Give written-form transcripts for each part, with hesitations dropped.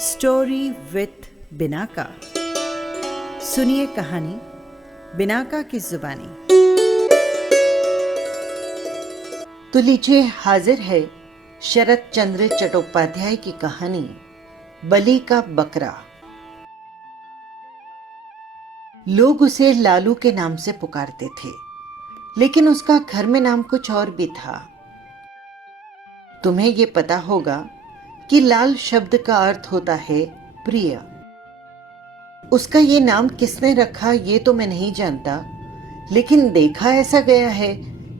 Story with Binaca. सुनिए कहानी Binaca की जुबानी। तो लीजिए, हाजिर है शरत चंद्र चट्टोपाध्याय की कहानी बलि का बकरा। लोग उसे लालू के नाम से पुकारते थे, लेकिन उसका घर में नाम कुछ और भी था। तुम्हें यह पता होगा कि लाल शब्द का अर्थ होता है प्रिय। उसका ये नाम किसने रखा ये तो मैं नहीं जानता, लेकिन देखा ऐसा गया है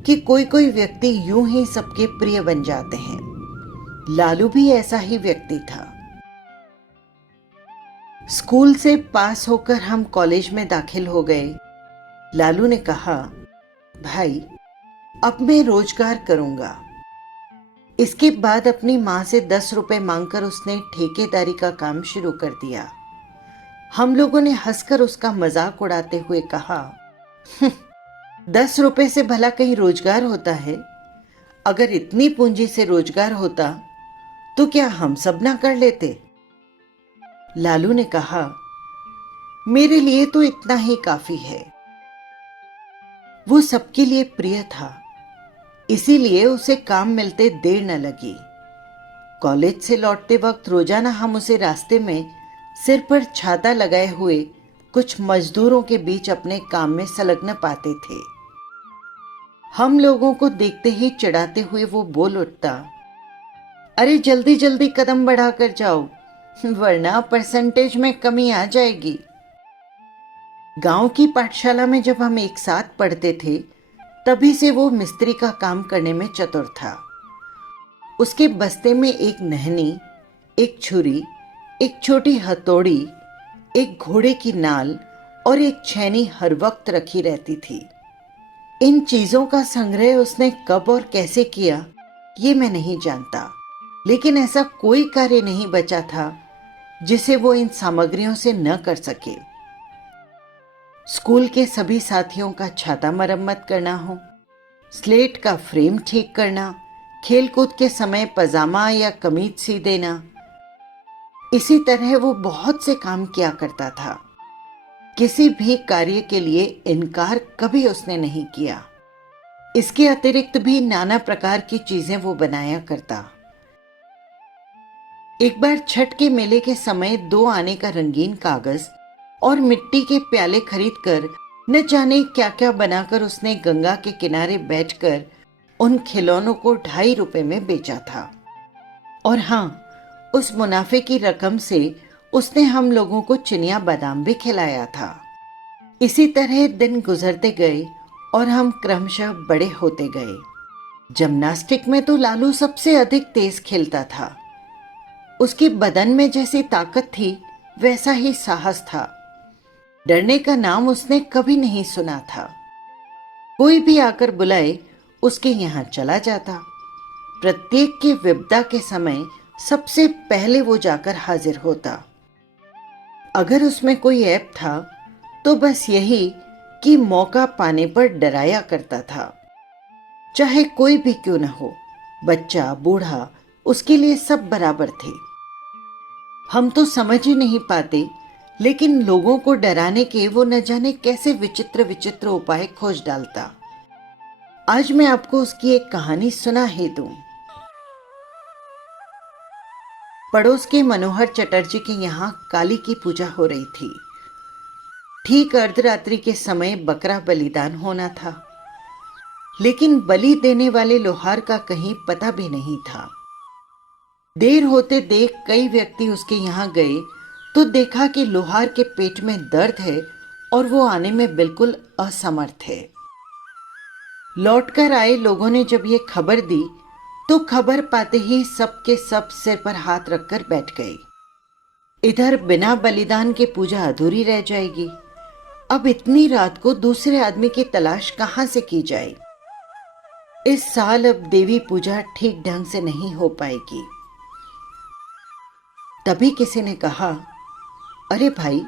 कि कोई कोई व्यक्ति यूं ही सबके प्रिय बन जाते हैं। लालू भी ऐसा ही व्यक्ति था। स्कूल से पास होकर हम कॉलेज में दाखिल हो गए। लालू ने कहा, भाई अब मैं रोजगार करूंगा। इसके बाद अपनी मां से 10 रुपए मांगकर उसने ठेकेदारी का काम शुरू कर दिया। हम लोगों ने हंसकर उसका मजाक उड़ाते हुए कहा, 10 रुपए से भला कहीं रोजगार होता है? अगर इतनी पूंजी से रोजगार होता तो क्या हम सब ना कर लेते? लालू ने कहा, मेरे लिए तो इतना ही काफी है। वो सबके लिए प्रिय था, इसीलिए उसे काम मिलते देर न लगी। कॉलेज से लौटते वक्त रोजाना हम उसे रास्ते में सिर पर छाता लगाए हुए कुछ मजदूरों के बीच अपने काम में संलग्न पाते थे। हम लोगों को देखते ही चिढ़ाते हुए वो बोल उठता, अरे जल्दी जल्दी कदम बढ़ाकर जाओ, वरना परसेंटेज में कमी आ जाएगी। गांव की पाठशाला में जब हम एक साथ पढ़ते थे, तभी से वो मिस्त्री का काम करने में चतुर था। उसके बस्ते में एक नहनी, एक छुरी, एक छोटी हथौड़ी, एक घोड़े की नाल और एक छैनी हर वक्त रखी रहती थी। इन चीजों का संग्रह उसने कब और कैसे किया ये मैं नहीं जानता, लेकिन ऐसा कोई कार्य नहीं बचा था जिसे वो इन सामग्रियों से न कर सके। स्कूल के सभी साथियों का छाता मरम्मत करना हो, स्लेट का फ्रेम ठीक करना, खेलकूद के समय पजामा या कमीज सी देना, इसी तरह वो बहुत से काम किया करता था। किसी भी कार्य के लिए इनकार कभी उसने नहीं किया। इसके अतिरिक्त भी नाना प्रकार की चीजें वो बनाया करता। एक बार छठ के मेले के समय 2 आने का रंगीन कागज और मिट्टी के प्याले खरीदकर न जाने क्या क्या बनाकर उसने गंगा के किनारे बैठकर उन खिलौनों को 2.5 रुपए में बेचा था। और हाँ, उस मुनाफे की रकम से उसने हम लोगों को चिनिया बादाम भी खिलाया था। इसी तरह दिन गुजरते गए और हम क्रमशः बड़े होते गए। जिम्नास्टिक में तो लालू सबसे अधिक तेज खेलता था। उसके बदन में जैसी ताकत थी वैसा ही साहस था। डरने का नाम उसने कभी नहीं सुना था। कोई भी आकर बुलाए उसके यहाँ चला जाता। प्रत्येक की विपदा के समय सबसे पहले वो जाकर हाजिर होता। अगर उसमें कोई ऐप था तो बस यही कि मौका पाने पर डराया करता था। चाहे कोई भी क्यों न हो, बच्चा बूढ़ा, उसके लिए सब बराबर थे। हम तो समझ ही नहीं पाते, लेकिन लोगों को डराने के वो न जाने कैसे विचित्र विचित्र उपाय खोज डालता। आज मैं आपको उसकी एक कहानी सुना ही दूं। पड़ोस के मनोहर चटर्जी के यहाँ काली की पूजा हो रही थी। ठीक अर्धरात्रि के समय बकरा बलिदान होना था, लेकिन बलि देने वाले लोहार का कहीं पता भी नहीं था। देर होते देख कई व्यक्ति उसके यहाँ गए तो देखा कि लोहार के पेट में दर्द है और वो आने में बिल्कुल असमर्थ है। लौटकर आए लोगों ने जब ये खबर दी तो खबर पाते ही सबके सब सिर पर हाथ रखकर बैठ गए। इधर बिना बलिदान के पूजा अधूरी रह जाएगी। अब इतनी रात को दूसरे आदमी की तलाश कहां से की जाए? इस साल अब देवी पूजा ठीक ढंग से नहीं हो पाएगी। तभी किसी ने कहा, अरे भाई,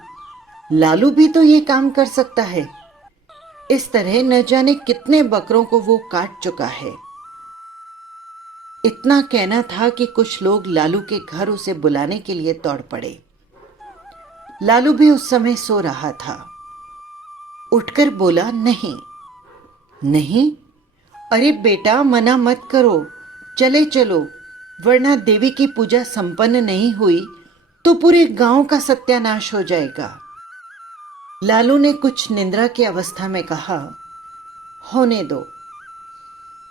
लालू भी तो ये काम कर सकता है। इस तरह न जाने कितने बकरों को वो काट चुका है। इतना कहना था कि कुछ लोग लालू के घर उसे बुलाने के लिए दौड़ पड़े। लालू भी उस समय सो रहा था। उठकर बोला, नहीं नहीं, अरे बेटा मना मत करो, चले चलो, वरना देवी की पूजा संपन्न नहीं हुई तो पूरे गांव का सत्यानाश हो जाएगा। लालू ने कुछ निंद्रा की अवस्था में कहा, होने दो,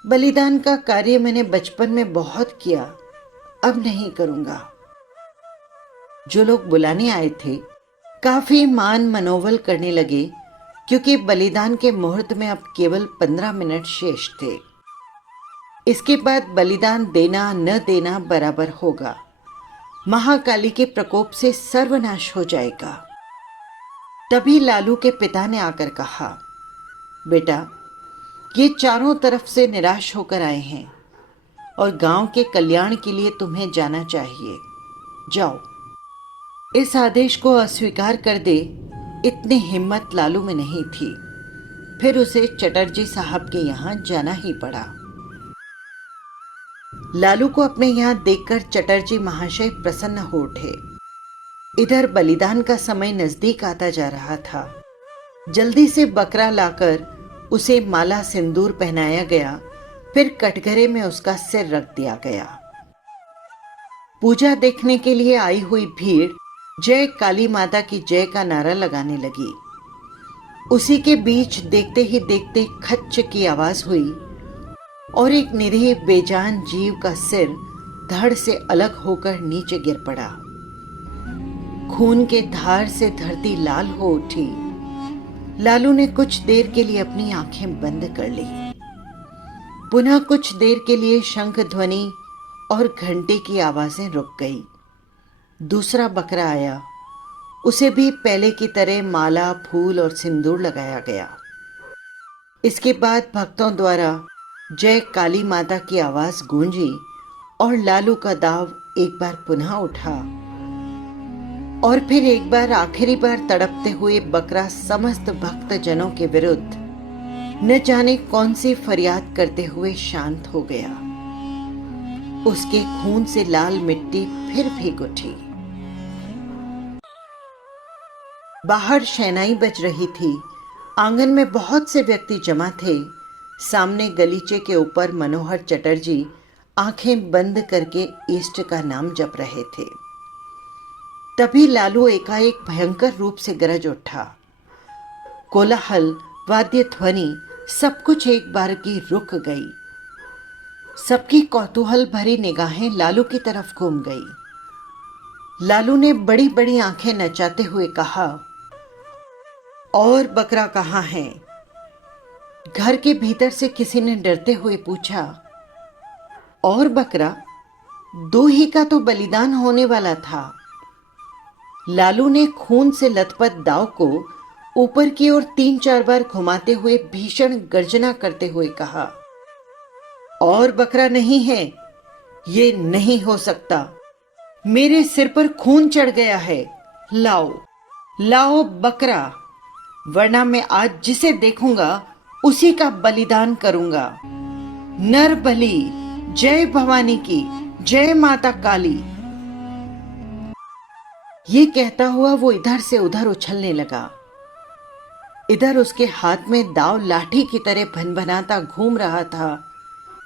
बलिदान का कार्य मैंने बचपन में बहुत किया, अब नहीं करूंगा। जो लोग बुलाने आए थे काफी मान मनोबल करने लगे, क्योंकि बलिदान के मुहूर्त में अब केवल 15 मिनट शेष थे। इसके बाद बलिदान देना न देना बराबर होगा। महाकाली के प्रकोप से सर्वनाश हो जाएगा। तभी लालू के पिता ने आकर कहा, बेटा, ये चारों तरफ से निराश होकर आए हैं और गांव के कल्याण के लिए तुम्हें जाना चाहिए। जाओ। इस आदेश को अस्वीकार कर दे, इतनी हिम्मत लालू में नहीं थी। फिर उसे चटर्जी साहब के यहाँ जाना ही पड़ा। लालू को अपने यहाँ देखकर चटर्जी महाशय प्रसन्न हो उठे। इधर बलिदान का समय नजदीक आता जा रहा था। जल्दी से बकरा लाकर उसे माला सिंदूर पहनाया गया, फिर कटघरे में उसका सिर रख दिया गया। पूजा देखने के लिए आई हुई भीड़ जय काली माता की जय का नारा लगाने लगी। उसी के बीच देखते ही देखते खच्च की आवाज हुई और एक निरीह बेजान जीव का सिर धड़ से अलग होकर नीचे गिर पड़ा। खून के धार से धरती लाल हो उठी। लालू ने कुछ देर के लिए अपनी आंखें बंद कर ली। पुनः कुछ देर के लिए शंख ध्वनि और घंटे की आवाजें रुक गई। दूसरा बकरा आया। उसे भी पहले की तरह माला, फूल और सिंदूर लगाया गया। इसके बाद भक्तों द्वारा जय काली माता की आवाज गूंजी और लालू का दाव एक बार पुनः उठा और फिर एक बार आखिरी बार तड़पते हुए बकरा समस्त भक्त जनों के विरुद्ध न जाने कौन सी फरियाद करते हुए शांत हो गया। उसके खून से लाल मिट्टी फिर भीग उठी। बाहर शहनाई बज रही थी। आंगन में बहुत से व्यक्ति जमा थे। सामने गलीचे के ऊपर मनोहर चटर्जी आंखें बंद करके इष्ट का नाम जप रहे थे। तभी लालू एकाएक भयंकर रूप से गरज उठा। कोलाहल, वाद्य ध्वनि, सब कुछ एक बार की रुक गई। सबकी कौतूहल भरी निगाहें लालू की तरफ घूम गई। लालू ने बड़ी बड़ी आंखें नचाते हुए कहा, और बकरा कहाँ है? घर के भीतर से किसी ने डरते हुए पूछा। और बकरा? 2 ही का तो बलिदान होने वाला था। लालू ने खून से लथपथ दाव को ऊपर की ओर 3-4 बार घुमाते हुए भीषण गर्जना करते हुए कहा, और बकरा नहीं है, ये नहीं हो सकता। मेरे सिर पर खून चढ़ गया है। लाओ लाओ बकरा, वरना मैं आज जिसे देखूंगा उसी का बलिदान करूंगा। नर बलि, जय भवानी की, जय माता काली। ये कहता हुआ वो इधर से उधर उछलने लगा। इधर उसके हाथ में दाव लाठी की तरह भनभनाता घूम रहा था।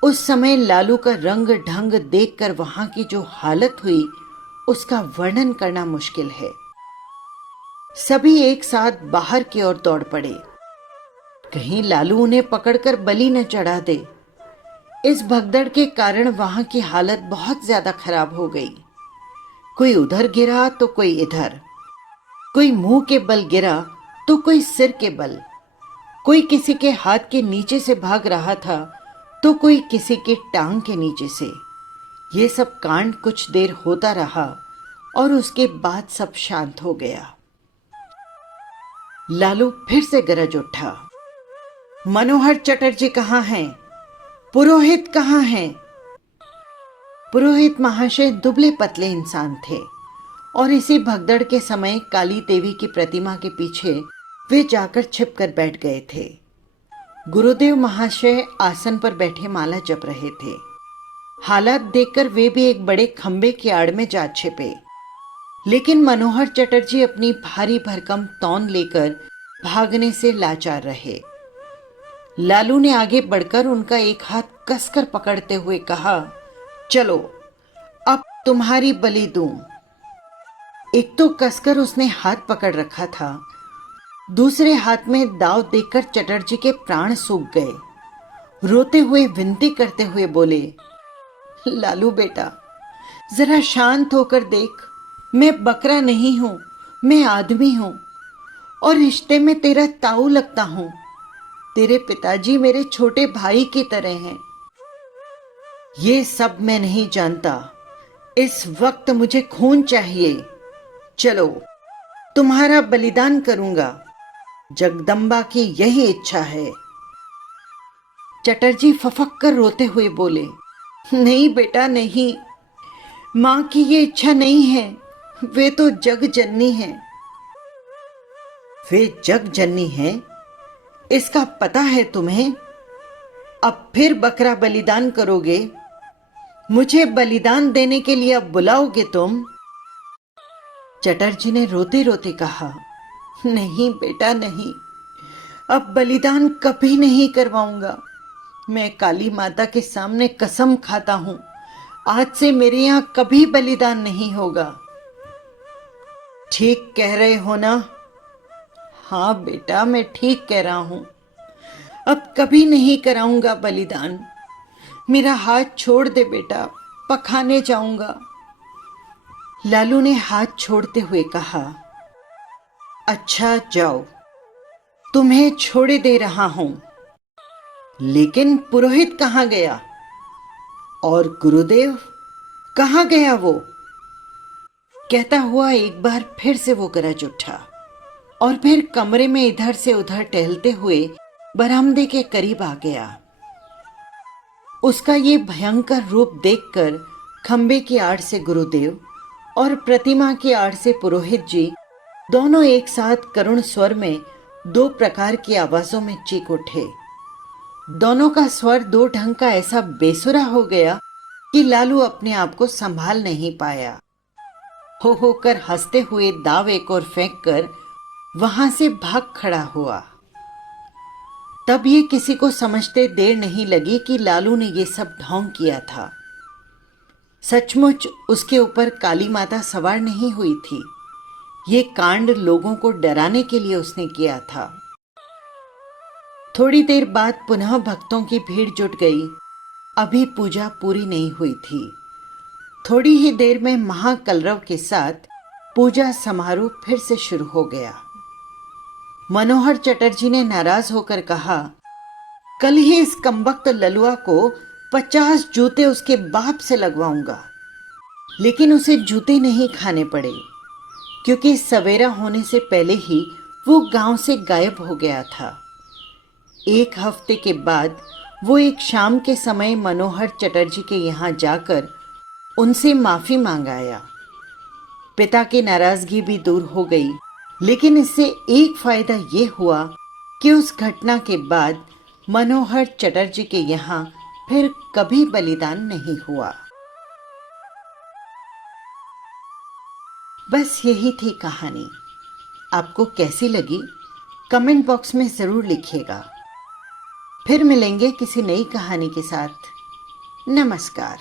उस समय लालू का रंग ढंग देखकर वहां की जो हालत हुई उसका वर्णन करना मुश्किल है। सभी एक साथ बाहर की ओर दौड़ पड़े। कहीं लालू उन्हें पकड़कर बलि न चढ़ा दे। इस भगदड़ के कारण वहां की हालत बहुत ज्यादा खराब हो गई। कोई उधर गिरा तो कोई इधर, कोई मुंह के बल गिरा तो कोई सिर के बल, कोई किसी के हाथ के नीचे से भाग रहा था तो कोई किसी के टांग के नीचे से। ये सब कांड कुछ देर होता रहा और उसके बाद सब शांत हो गया। लालू फिर से गरज उठा, मनोहर चटर्जी कहाँ हैं? पुरोहित कहाँ हैं? पुरोहित महाशय दुबले पतले इंसान थे और इसी भगदड़ के समय काली देवी की प्रतिमा के पीछे वे जाकर छिपकर बैठ गए थे। गुरुदेव महाशय आसन पर बैठे माला जप रहे थे। हालात देखकर वे भी एक बड़े खंबे की आड़ में जा छिपे। लेकिन मनोहर चटर्जी अपनी भारी भरकम तौन लेकर भागने से लाचार रहे। लालू ने आगे बढ़कर उनका एक हाथ कसकर पकड़ते हुए कहा, चलो अब तुम्हारी बलि दूं। एक तो कसकर उसने हाथ पकड़ रखा था, दूसरे हाथ में दाव देकर चटर्जी के प्राण सूख गए। रोते हुए विनती करते हुए बोले, लालू बेटा, जरा शांत होकर देख, मैं बकरा नहीं हूं, मैं आदमी हूं और रिश्ते में तेरा ताऊ लगता हूं। तेरे पिताजी मेरे छोटे भाई की तरह हैं। ये सब मैं नहीं जानता, इस वक्त मुझे खून चाहिए। चलो तुम्हारा बलिदान करूंगा, जगदम्बा की यही इच्छा है। चटर्जी फफक कर रोते हुए बोले, नहीं बेटा नहीं, मां की ये इच्छा नहीं है, वे तो जग जननी है। वे जग जननी है, इसका पता है तुम्हें? अब फिर बकरा बलिदान करोगे? मुझे बलिदान देने के लिए अब बुलाओगे तुम? चटर्जी ने रोते रोते कहा, नहीं बेटा नहीं, अब बलिदान कभी नहीं करवाऊंगा। मैं काली माता के सामने कसम खाता हूं, आज से मेरे यहां कभी बलिदान नहीं होगा। ठीक कह रहे हो ना? हाँ बेटा, मैं ठीक कह रहा हूं, अब कभी नहीं कराऊंगा बलिदान। मेरा हाथ छोड़ दे बेटा, पखाने जाऊंगा। लालू ने हाथ छोड़ते हुए कहा, अच्छा जाओ, तुम्हें छोड़े दे रहा हूं। लेकिन पुरोहित कहाँ गया? और गुरुदेव कहाँ गया वो? कहता हुआ एक बार फिर से वो गरज उठा और फिर कमरे में इधर से उधर टहलते हुए बरामदे के करीब आ गया। उसका ये भयंकर रूप देखकर खंबे की आड़ से गुरुदेव और प्रतिमा की आड़ से पुरोहित जी दोनों एक साथ करुण स्वर में दो प्रकार की आवाजों में चीख उठे। दोनों का स्वर दो ढंग का ऐसा बेसुरा हो गया कि लालू अपने आप को संभाल नहीं पाया। हो होकर हंसते हुए दाव एक और फेंक कर वहां से भाग खड़ा हुआ। तब ये किसी को समझते देर नहीं लगी कि लालू ने ये सब ढोंग किया था। सचमुच उसके ऊपर काली माता सवार नहीं हुई थी। ये कांड लोगों को डराने के लिए उसने किया था। थोड़ी देर बाद पुनः भक्तों की भीड़ जुट गई। अभी पूजा पूरी नहीं हुई थी। थोड़ी ही देर में महाकलरव के साथ पूजा समारोह फिर से शुरू हो गया। मनोहर चटर्जी ने नाराज होकर कहा, कल ही इस कमबख्त ललुआ को 50 जूते उसके बाप से लगवाऊंगा। लेकिन उसे जूते नहीं खाने पड़े, क्योंकि सवेरा होने से पहले ही वो गांव से गायब हो गया था। एक हफ्ते के बाद वो एक शाम के समय मनोहर चटर्जी के यहाँ जाकर उनसे माफी मांग आया। पिता की नाराजगी भी दूर हो गई, लेकिन इससे एक फायदा ये हुआ कि उस घटना के बाद मनोहर चटर्जी के यहाँ फिर कभी बलिदान नहीं हुआ। बस यही थी कहानी। आपको कैसी लगी कमेंट बॉक्स में ज़रूर लिखिएगा। फिर मिलेंगे किसी नई कहानी के साथ। नमस्कार।